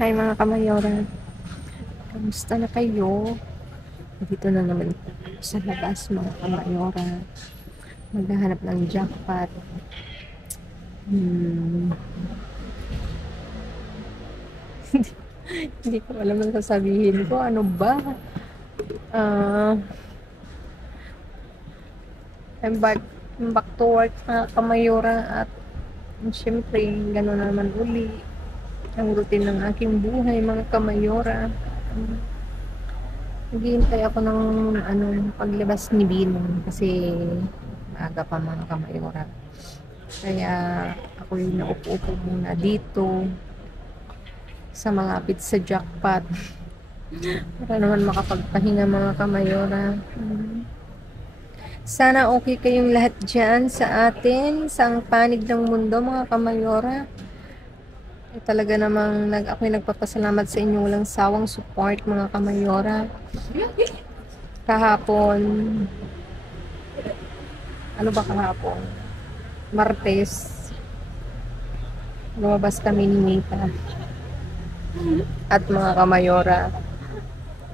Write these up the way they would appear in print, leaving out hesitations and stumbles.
Hi mga kamayora, kamusta na kayo? Dito na naman sa labas mga kamayora, maghahanap ng jackpot. Hindi ko alam ang sasabihin ko, ano ba? I'm back to work mga kamayora at syempre gano'n naman uli ang routine ng aking buhay mga kamayora. Naghihintay ako ng paglabas ni Binong kasi maaga pa mga kamayora. Kaya ako yung naupo-upo muna dito sa malapit sa jackpot para naman makapagpahinga mga kamayora. Sana okay kayong lahat dyan sa atin, sa ang panig ng mundo mga kamayora. Talaga namang ako'y nagpapasalamat sa inyo walang sawang support mga kamayora. Kahapon, ano ba kahapon? Martes, lumabas kami ni Nita at mga kamayora.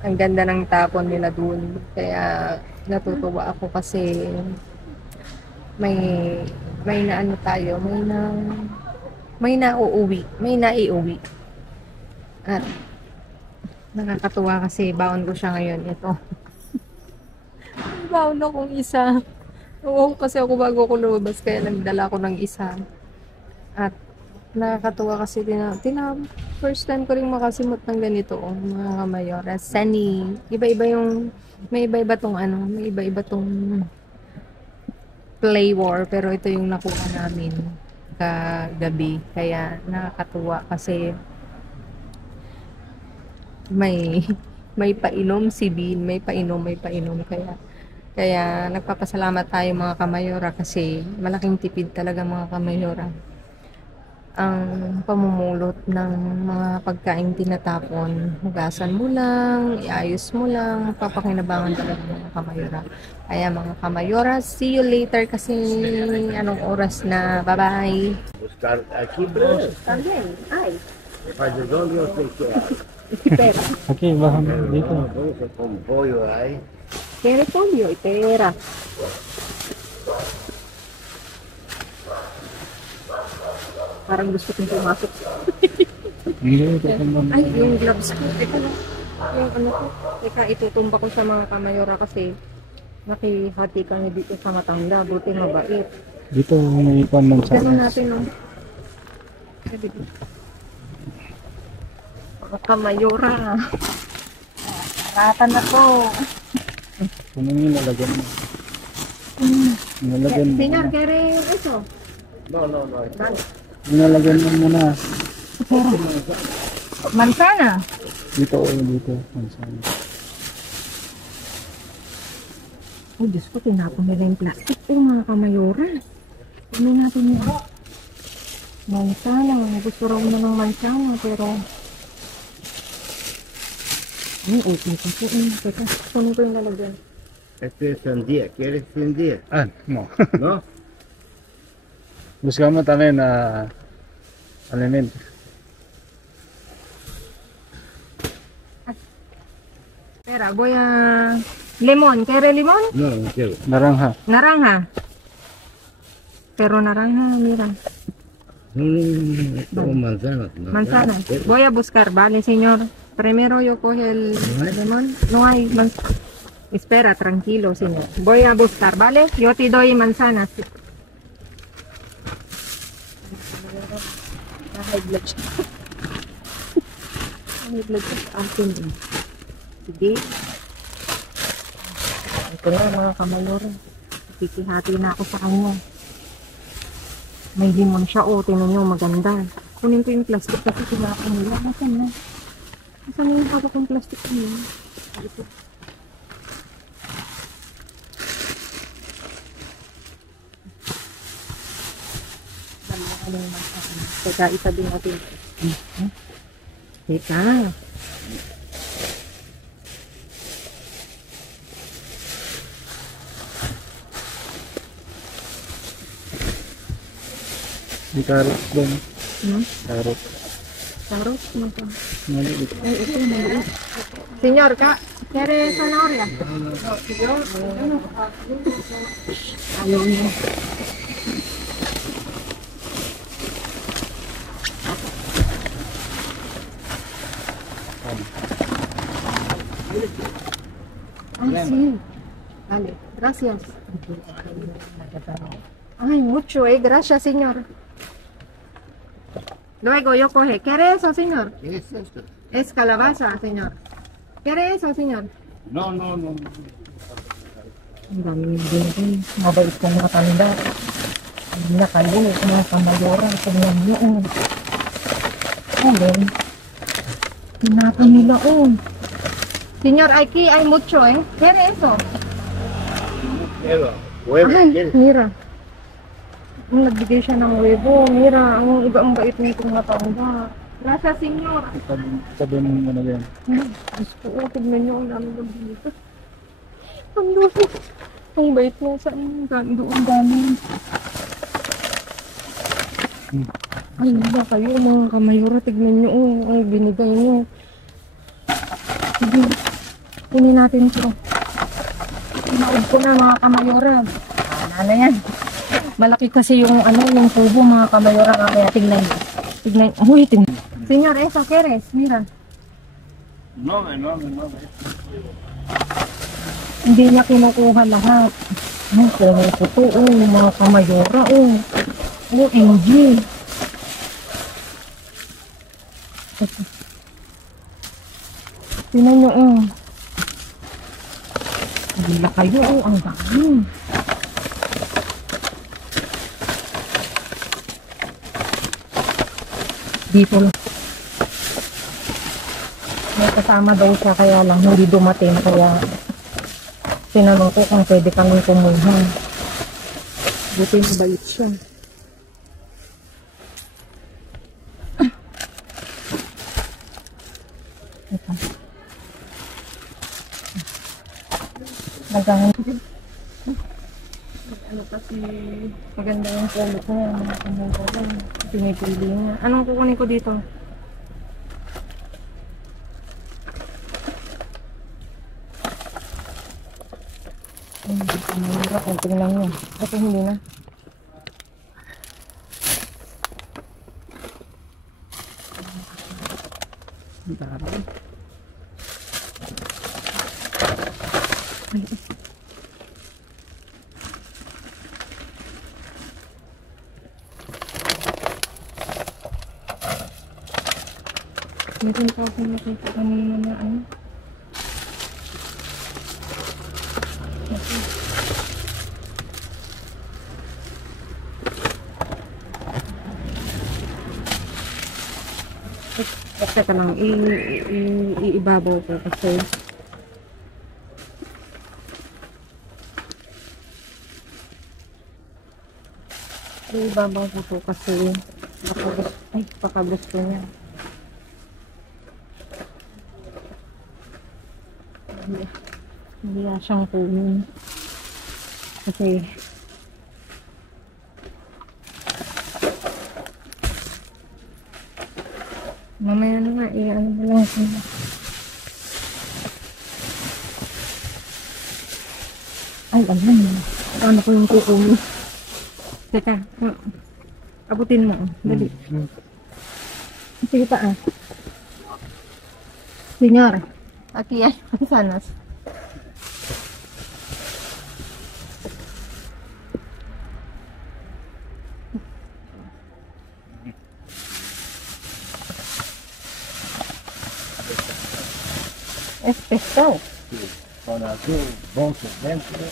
Ang ganda ng tapon nila dun. Kaya natutuwa ako kasi may naano tayo, may naiuwi. At nakakatuwa kasi baon ko siya ngayon. Ito. Baon akong isa. Oo, kasi ako bago ako lumabas kaya nagdala ako ng isa. At nakakatuwa kasi first time ko rin makasimot ng ganito mga kamayora. Sunny. May iba-iba tong flavor pero ito yung nakuha namin kagabi. Kaya nakakatuwa kasi may painom si Bean, may painom kaya nagpapasalamat tayo mga kamayora kasi malaking tipid talaga mga kamayora ang pamumulot ng mga pagkain tinatapon. Hugasan mo lang, iayos mo lang, papakinabangan talaga mga kamayora. Kaya mga kamayora, see you later kasi anong oras na. Bye-bye! Buscar aquí, pero También, ay. para dónde yo sé que hay. Pera. Aquí, bájame dito. Entonces, con pollo hay. Pera pollo y pera. Parang gusto kong pumasok. Hindi, ito naman. Ay, yung gloves ko. Teka lang. Yung ano ko. Teka, itutumba ko sa mga kamayora kasi nakihati kami dito sa matanda. Buti mabait. Dito, may ipan ng Ganun sanas. natin, no? Mga kamayora. Saratan na to. Kung yung nilalagyan mo. Nilalagyan mo. Senyor, kere eso. No. Nilalagyan mo muna. Manzana. Dito, dito. Mansana. Oh, Diyos ko, tinapon nila yung plastic. Mga kamayora. Ano natin yun? Mansana. Gusto raw na ng mansana, pero... okay pa po. Teka, kunin ko yung lalagyan. Este es sandía. ¿Quieres sandía? Ah, mo. ¿No? Buscamos también alimentos. Espera, voy a... Limón, ¿quiere limón? No, no quiero. Naranja. Naranja. Pero naranja, mira. Como manzanas. Manzana. Voy a buscar, vale, señor. Primero yo cojo el limón. No hay manzana. Espera, tranquilo, señor. Voy a buscar, ¿vale? Yo te doy manzanas. High blood siya. High blood siya sa akin eh. Sige. Ito na mga kamayora. Pikihati na ako sa kanya. May limon siya. O, tinan nyo, maganda. Kunin ko yung plastic kasi tinapon nila. Nasaan na? Nasaan yung hawak yung plastic niya? Ito. Teka, itabi natin. Teka. May carrots doon. Hmm? Carrots. Carrot, ano to? Maliit. Ay, ito, maliit. Senyor, kere zanahoria? Ayaw niya. Sí. Vale, gracias. Ay, mucho, gracias, señor. Luego yo coge. ¿Quiere eso, señor? ¿Qué es esto? Es calabaza, señor. ¿Quiere eso, señor? No, no, no. Ang dami yung binigay. Mabait kong matanda. Hindi na kayo, mga kamayora. Tignan niyo, oh. Okay. Tinapon nila, oh. Señor, aquí hay mucho, ¿Quiere eso? Pero, huevo, Ay, ¿quieres? mira. Nagbigay siya ng huevo. Mira, ang iba ang bait nitong matanda. Gracias, señor. Sabi mo na yan. Diyos ko, tignan niyo ang dami ng dito. Ang dami. Ang bait mo sa doon dami. Ay, ba kayo mga kamayora, tignan niyo ang binigay niyo. Sige, kunin natin ito. Tinaod ko na mga kamayora. Ano yan? Malaki kasi yung yung tubo mga kamayora, kaya tignan. Tignan. Uy, tignan. Señor, eso quieres? Mira. No, no, no. Hindi niya kinukuha lahat. Ang puto, mga kamayora, OMG. Tingnan niyo, Bila kayo, ang dami. Dito lang. May kasama daw siya, kaya lang hindi dumating, kaya tinanong ko kung pwede kami kumuha. Buti mabait siya. Ito. Nagahan. Ano kasi maganda yung kulot niya, mga kamura. Pinipili niya. Anong kukunin ko dito? Hindi ko mahirap kung tingnan niya. Kasi hindi na. Meron pa ako nakita kanina na Teka lang, iibabaw ko kasi iibabaw ko to kasi baka gusto niya. Hindi na siyang kunin kasi mamaya na nga, ano na lang ako. Ay, alam mo. Paano ko yung kukunin? Teka, abutin mo. Dali. Sige pa, Señor, aquí hay manzanas. Es pescado. Para su bolso dentro.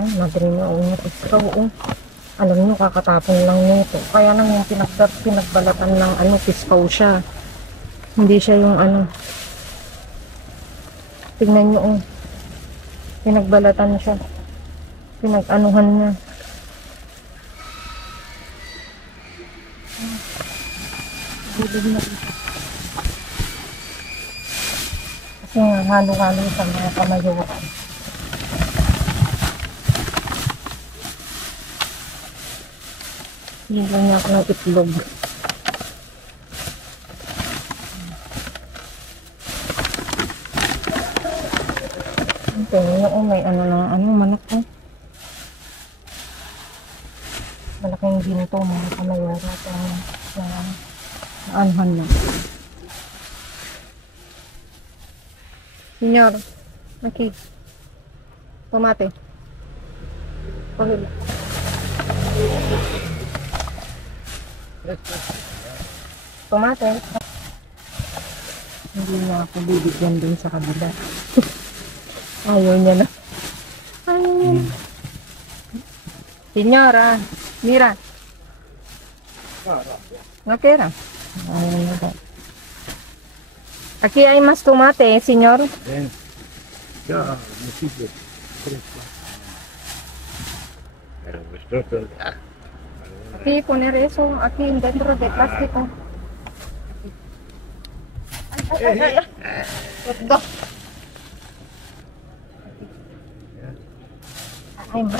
Ay, madre na, yung pescado, Alam nyo, kakatapon lang nito. Kaya lang yung pinagbalatan ng piscaw siya. Hindi siya yung Tingnan nyo, pinagbalatan siya. Pinag-anuhan niya. Kasi nga, halo-halo sa mga kamayuwa. Hindi niya ako ng itlog. Oo, may ano na, manok eh. Malaking ginto, mga kamayora. Naanhan na. Senyor, okay. Tomate. Pahil. Tomate. Hindi na ako bibigyan din sa kabila. Ayaw niya na. Ayaw niya na. Senyora, mira. Nakera. Ayaw niya na. Aquí hay más tomate, señor. Ven. Ya, me sirve. Pero nuestro Aquí poner eso, aquí dentro de plástico. Perdón. Ay, ma.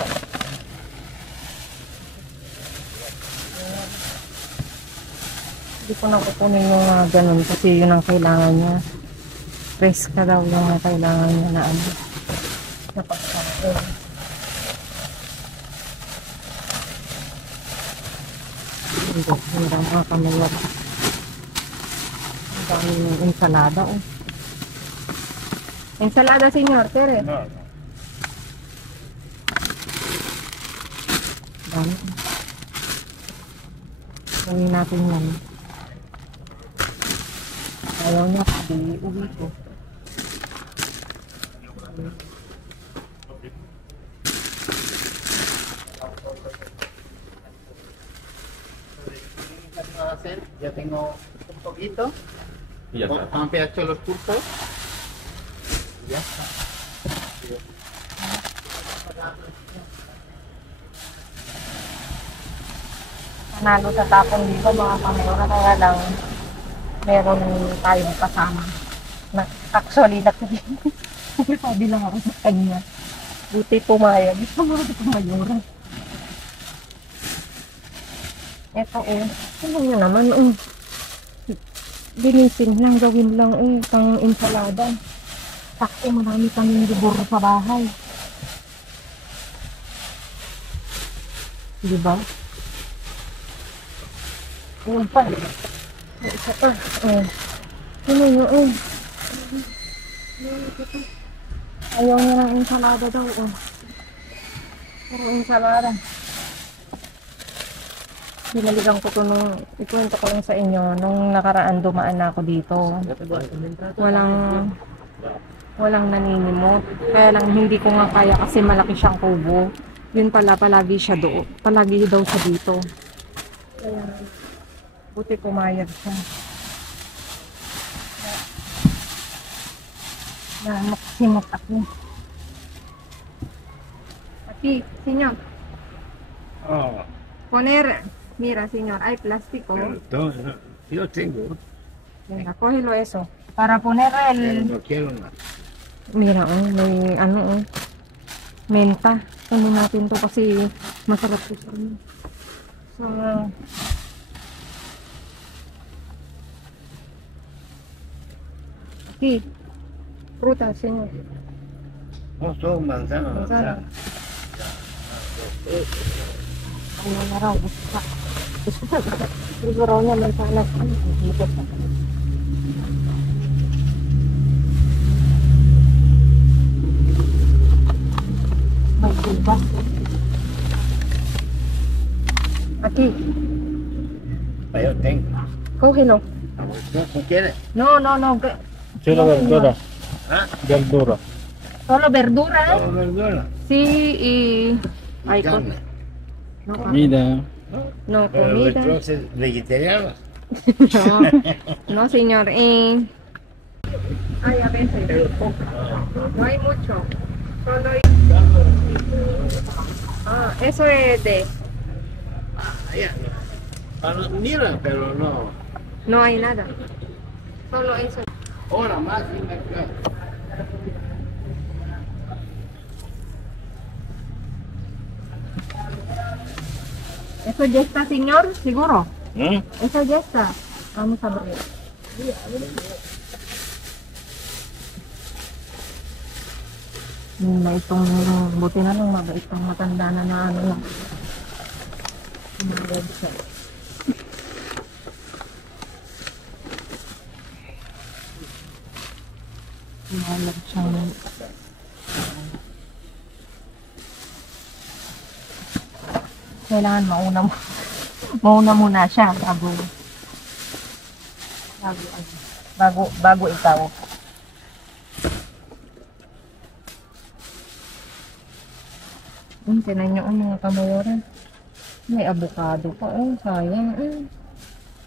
Hindi ko na kukunin yung ganun kasi yun ang kailangan niya. Press ka daw yung kailangan niya na na pagkain. Hindi ang mga kamayat. Ang dami ng ensalada. Oh. Ensalada, senyor. Tere. No, no. Dami. Gawin natin yan. Ayaw niya kasi uwi ko. Ya tengo un poquito. Y ya está. Han hecho los pulpos. Ya está. Panalo sa tapon dito mga kamayora, kaya lang meron tayong kasama. Actually, sabi lang ako sa kanya. Buti pumayag. Buti pumayora. Eto ano yun naman Binisin lang, gawin lang pang ensalada. Sakto, marami kang libur sa bahay. Diba? Ayun pa. Isa pa. Ano yun? Ayaw niya ng ensalada daw. Pero ensalada. Binalikan ko to ikwento ko lang sa inyo, nung nakaraan dumaan na ako dito. Walang naninimot. Kaya lang hindi ko nga kaya kasi malaki siyang kubo. Yun pala, palagi siya doon. Palagi daw siya dito. Kaya, buti pumayag siya. Simot ako. Aquí, señor. Oh, Poner, mira, señor, hay plástico. pero todo, yo tengo, Venga, cógelo eso. Para poner pero el... no quiero nada. Mira, may menta. Ano natin to kasi masarap to sa ano. So, aquí, fruta, señor. No son manzanas, Manzana. manzanas. Ano na raw, gusto. Gusto raw niya mansanas. Ano, dito pa. Magulbas. Aquí, Yo tengo. cógelo. ¿No quieres? No. Solo No, verdura. ¿Ah? Verdura. Solo verdura, Todo verdura. Sí, y... Ay, Carne. no, Comida. no, Pero comida. entonces, vegetarianos. No, no, señor. Ay, a veces. No hay mucho. Solo hay... eso es de... Allá. Mira, pero no. No hay nada. Solo eso. Ahora más en la casa. Eso ya está, señor, seguro. ¿Eh? Eso ya está. Vamos a ver. Na itong, buti na lang mabait itong matanda na ano lang. Yung website. Malag siyang kailangan mauna muna siya bago ikaw. Tinan nyo ang mga kamayoran. May avocado pa. Sayang.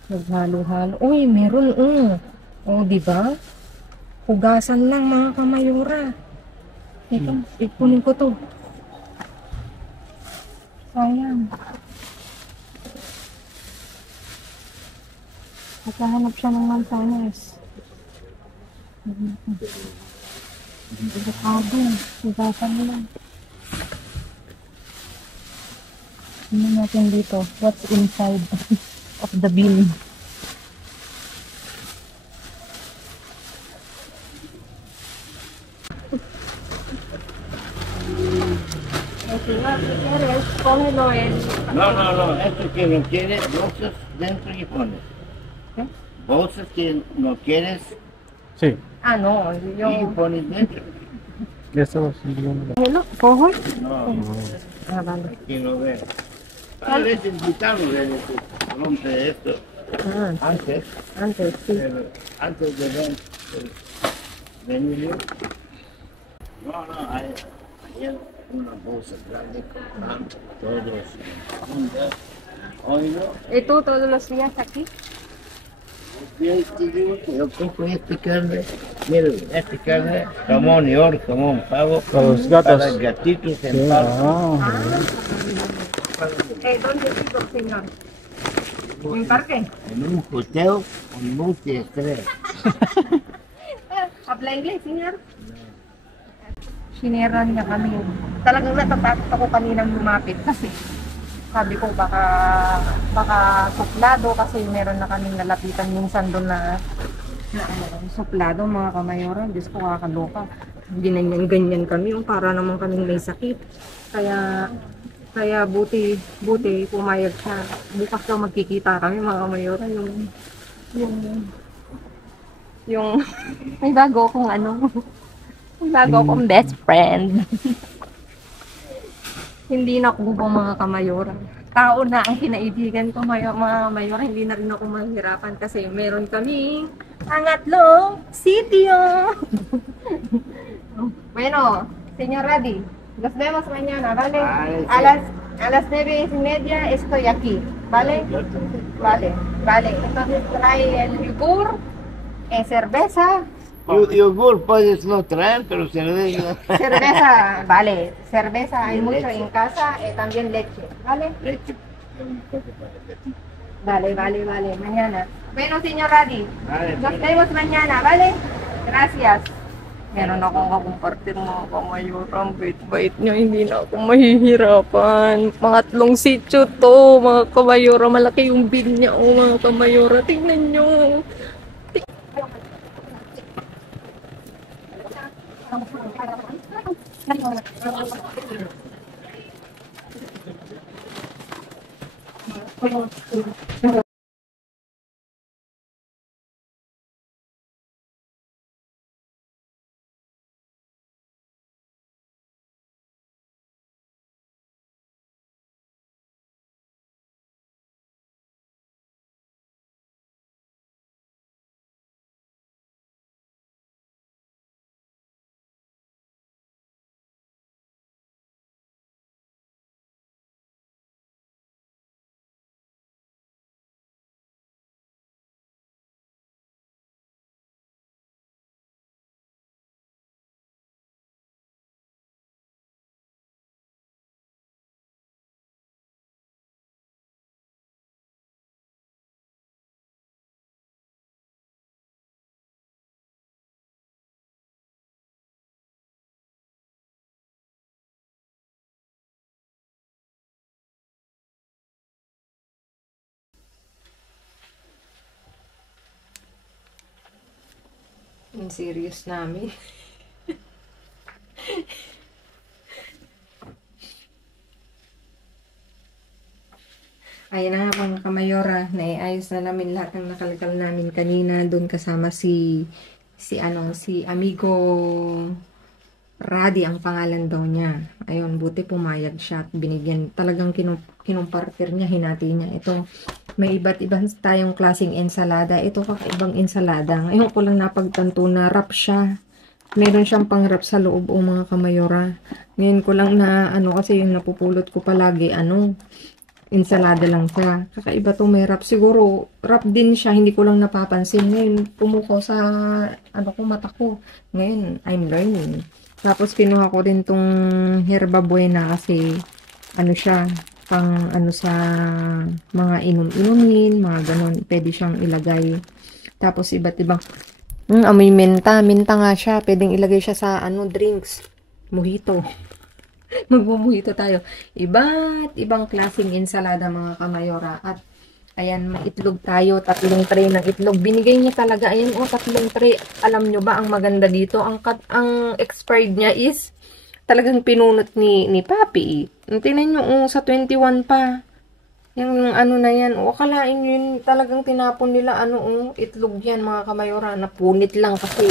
Naghalo-halo. Uy, meron. Diba? Hugasan lang mga kamayora. Ito, ikunin ko to. Sayang. Naghahanap siya ng mansanas. Avocado. Hugasan lang. Tingnan natin dito. What's inside of the bin? Señor, si quieres, cógelo en... No, esto que no quieres, bolsas dentro y pones. ¿Qué? Bolsas que no quieres Sí, No, y yo... pones dentro. eso sí. ¿Cógelo? ¿Cojo? No, Vale. aquí no veo. A veces quitamos de rompe esto antes, Antes, sí. pero antes de venir yo. No, hay una bolsa grande con pan, todos juntos. Oigo, ¿Y tú todos los días aquí? yo te digo que yo cojo esta carne, mira, esta carne, jamón y oro, jamón, pavo, Para los gatos. para gatitos Sí, en pavo. ¿Dónde vivo, señor? ¿En parque? En un hotel con multiestrella. ¿Habla inglés, señor? Sineran niya kami. Talagang natatakot ako kaninang lumapit kasi sabi ko baka suplado kasi meron na kaming nalapitan minsan doon na suplado mga kamayoran. Diyos ko, kakaloka. Ganyan kami para naman kaming may sakit. Kaya buti pumayag siya. Bukas daw magkikita kami mga kamayoran. Yung may bago akong best friend. Hindi na ako mga kamayora. Tao na ang kinaibigan ko mga kamayora. Hindi na rin ako mahirapan kasi meron kami pangatlong sitio. Bueno, señor Radi, nos vemos mañana, ¿vale? A las 9:30 estoy aquí, ¿vale? Vale. Entonces trae el yogur, cerveza. Yogur puedes no traer, pero cerveza. Cerveza, vale. Cerveza hay mucho en casa, también leche, ¿vale? Leche. Vale. Mañana. Bueno, señor Radi, Vale, nos vemos mañana, ¿vale? Gracias. Meron akong kakumpartir mga kamayura. Ang bait-bait niya, hindi na ako mahihirapan. Pangatlong sityo to, mga kamayura. Malaki yung bin niya, mga kamayura. Tingnan niyo. In serious namin. Ayan na nga mga kamayora, naiayos na namin lahat ng nakalkal namin kanina. Doon kasama si amigo Radi ang pangalan daw niya. Ayun, buti pumayag siya at binigyan. Talagang kinumpartir niya, hinati niya. Ito, may iba't ibang tayong klaseng ensalada. Ito kakaibang ensalada. Ngayon ko lang napagtanto na wrap siya. Meron siyang pang-wrap sa loob o mga kamayora. Ngayon ko lang na kasi yung napupulot ko palagi ensalada lang siya. Kakaiba to, may wrap. Siguro wrap din siya, hindi ko lang napapansin. Ngayon pumuko sa mata ko. Ngayon I'm learning. Tapos kinuha ko rin tong Herba Buena kasi siya pang sa mga inom-inumin, mga ganon. Pwede siyang ilagay. Tapos iba't ibang amoy menta. Menta nga siya. Pwedeng ilagay siya sa drinks. Mojito. Magmumuhito tayo. Iba't ibang klaseng ensalada mga kamayora. At ayan, may itlog tayo. 3 tray ng itlog. Binigay niya talaga. Ayan, 3 tray. Alam nyo ba ang maganda dito? Ang expired niya is talagang pinunot ni Papi. Tingnan nyo, sa 21 pa. Yung na yan. Akalain nyo yun, talagang tinapon nila, itlog yan mga kamayora. Napunit lang kasi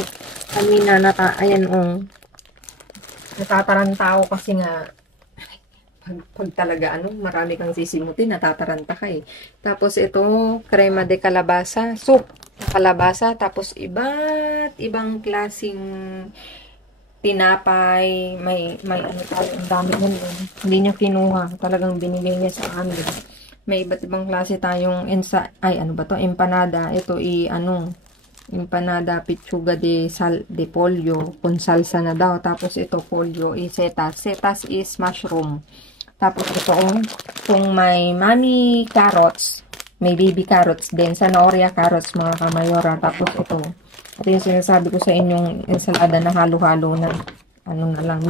kanina ayan, natataranta ako kasi nga pag talaga marami kang sisimutin, natataranta ka eh. Tapos ito, crema de calabasa, soup kalabasa, tapos iba't ibang klaseng tinapay, may tayo, ang dami nun. Hindi niya kinuha, talagang binigay niya sa amin. May iba't ibang klase tayong empanada. Ito empanada pechuga de pollo con salsa na daw. Tapos ito pollo setas. Setas is mushroom. Tapos ito kung may mami carrots, may baby carrots din, zanahoria carrots mga kamayora. Tapos ito yung sinasabi ko sa inyong ensalada na halo-halo na na lang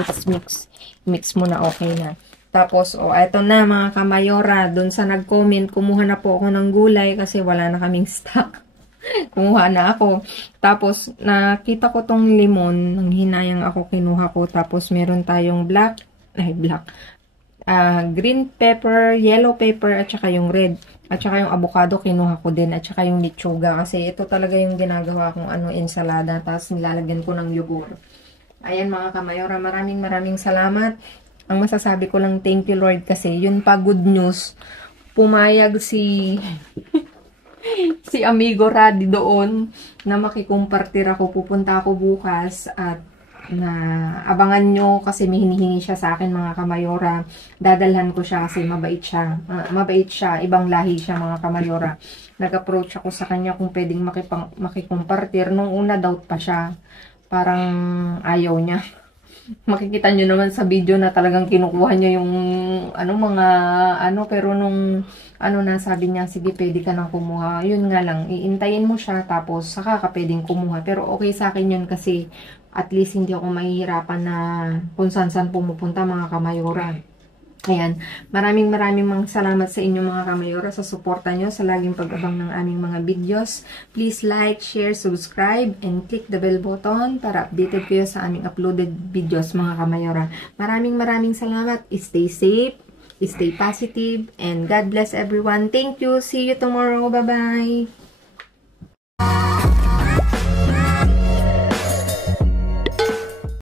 mix mo na okay na. Tapos eto na mga kamayora, doon sa nag-comment, kumuha na po ako ng gulay kasi wala na kaming stock. Kumuha na ako. Tapos, nakita ko tong limon. Nang hinayang ako, kinuha ko. Tapos, meron tayong green pepper, yellow pepper, at saka yung red. At saka yung avocado, kinuha ko din. At saka yung lechuga. Kasi ito talaga yung ginagawa kong ensalada. Tapos, nilalagyan ko ng yogurt. Ayan mga kamayora, maraming salamat. Ang masasabi ko lang, thank you Lord. Kasi, yun pa good news. Pumayag si amigo Radi doon na makikumpartir ako. Pupunta ako bukas at abangan nyo kasi may hinihingi siya sa akin mga kamayora. Dadalhan ko siya kasi mabait siya. Mabait siya. Ibang lahi siya mga kamayora. Nag-approach ako sa kanya kung pwedeng makikumpartir. Nung una doubt pa siya. Parang ayaw niya. Makikita nyo naman sa video na talagang kinukuha niya yung pero nung sabi niya, sige pwede ka nang kumuha. Yun nga lang, iintayin mo siya tapos saka ka pwedeng kumuha. Pero okay sa akin yun kasi at least hindi ako mahihirapan na kung saan pumupunta mga kamayora. Ayan, maraming salamat sa inyo mga kamayora sa suporta nyo, sa laging pag-abang ng aming mga videos. Please like, share, subscribe, and click the bell button para updated kayo sa aming uploaded videos mga kamayora. Maraming salamat. Stay safe, stay positive, and God bless everyone. Thank you. See you tomorrow. Bye-bye.